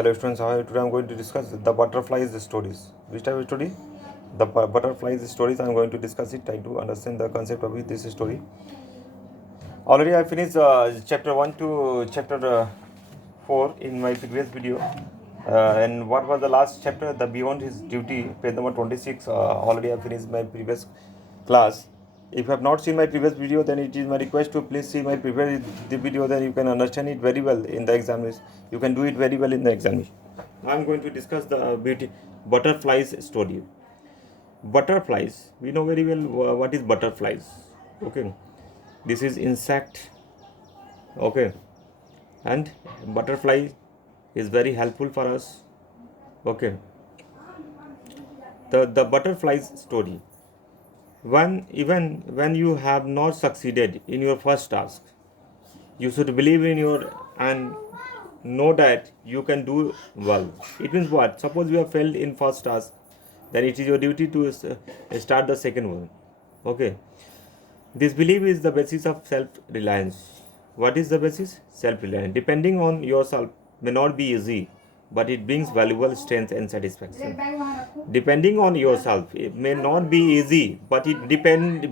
Hello students, how are you? Today I'm going to discuss the butterflies stories. Which type of story? The butterflies stories. I'm going to discuss it, try to understand the concept of this story. Already I finished chapter 1 to chapter 4 in my previous video. And what was the last chapter? The Beyond His Duty, page number 26. Already I finished my previous class. If you have not seen my previous video, then it is my request to please see my previous video, then you can understand it very well in the examination. You can do it very well in the examination. Now I am going to discuss the butterflies story. Butterflies, we know very well what is butterflies. Okay, this is insect. Okay, and butterfly is very helpful for us. Okay, the butterflies story. Even when you have not succeeded in your first task, you should believe in your and know that you can do well. It means what? Suppose you have failed in first task, then it is your duty to start the second one. Okay, this belief is the basis of self-reliance. What is the basis? Self-reliance. Depending on yourself may not be easy, but it brings valuable strength and satisfaction. Depending on yourself, it may not be easy, but it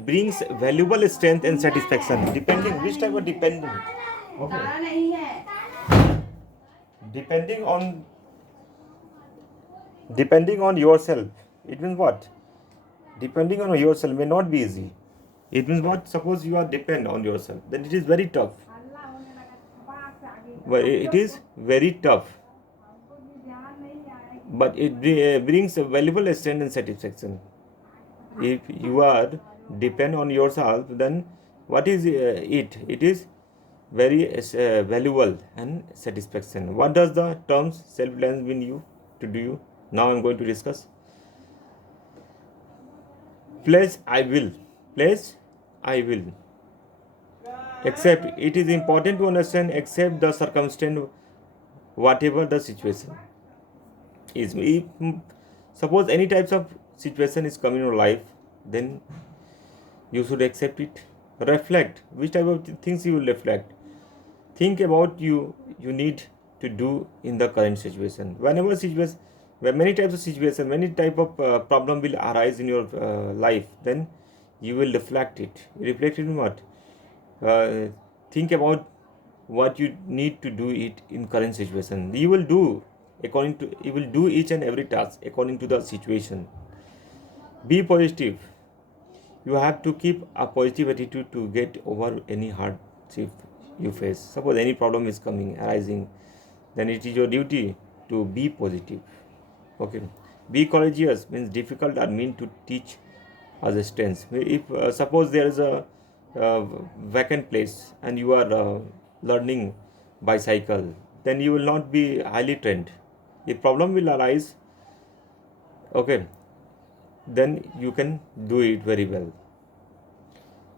brings valuable strength and satisfaction. Depending, which type of depending? Okay. Depending on yourself, it means what? Depending on yourself may not be easy. It means what? Suppose you are depend on yourself, then it is very tough. But it is very tough, but it brings a valuable strength and satisfaction. If you are depend on yourself, then what is it? It is very valuable and satisfaction. What does the terms self-reliance mean you to do you? Now I'm going to discuss. Pledge I will. Pledge I will. Except it is important to understand accept the circumstance, whatever the situation is. If suppose any types of situation is coming in your life, then you should accept it. Reflect. Which type of things you will reflect? Think about you need to do in the current situation. Whenever situation, when many types of situation, many type of problem will arise in your life, then you will reflect it. Reflect in what? Think about what you need to do it in current situation. You will do each and every task according to the situation. Be positive. You have to keep a positive attitude to get over any hardship you face. Suppose any problem is arising, then it is your duty to be positive. Okay. Be courageous means difficult are meant to teach us a strength. If suppose there is a vacant place and you are learning bicycle, then you will not be highly trained. If problem will arise, okay, then you can do it very well.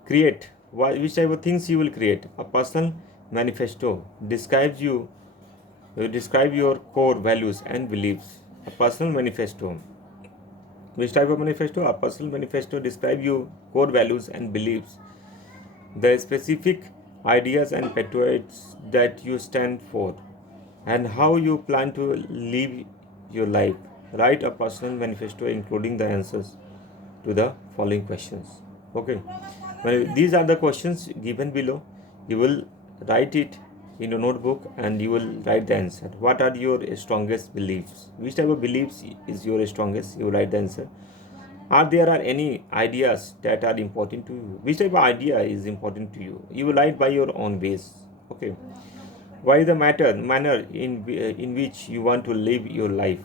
Create. Which type of things you will create? A personal manifesto describe your core values and beliefs. A personal manifesto. Which type of manifesto? A personal manifesto describe your core values and beliefs, the specific ideas and patriots that you stand for, and how you plan to live your life. Write a personal manifesto including the answers to the following questions. Okay. Well, these are the questions given below. You will write it in your notebook and you will write the answer. What are your strongest beliefs? Which type of beliefs is your strongest? You write the answer. There are any ideas that are important to you? Which type of idea is important to you? You will write by your own ways. Okay. Why the manner in which you want to live your life?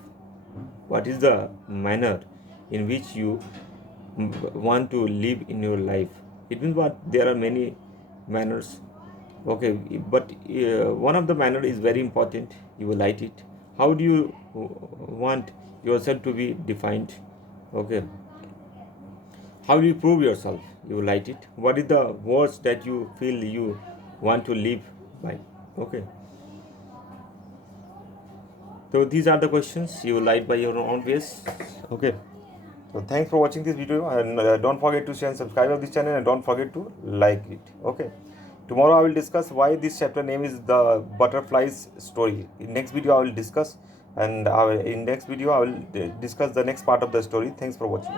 What is the manner in which you want to live in your life? It means what? There are many manners. Okay, but one of the manner is very important. You will write it. How do you want yourself to be defined? Okay. How do you prove yourself? You will write it. What is the words that you feel you want to live by? Okay. So these are the questions you will write by your own ways. Okay. So thanks for watching this video, and don't forget to share and subscribe of this channel, and don't forget to like it. Okay. Tomorrow I will discuss why this chapter name is the butterflies story. In next video I will discuss, and in next video I will discuss the next part of the story. Thanks for watching.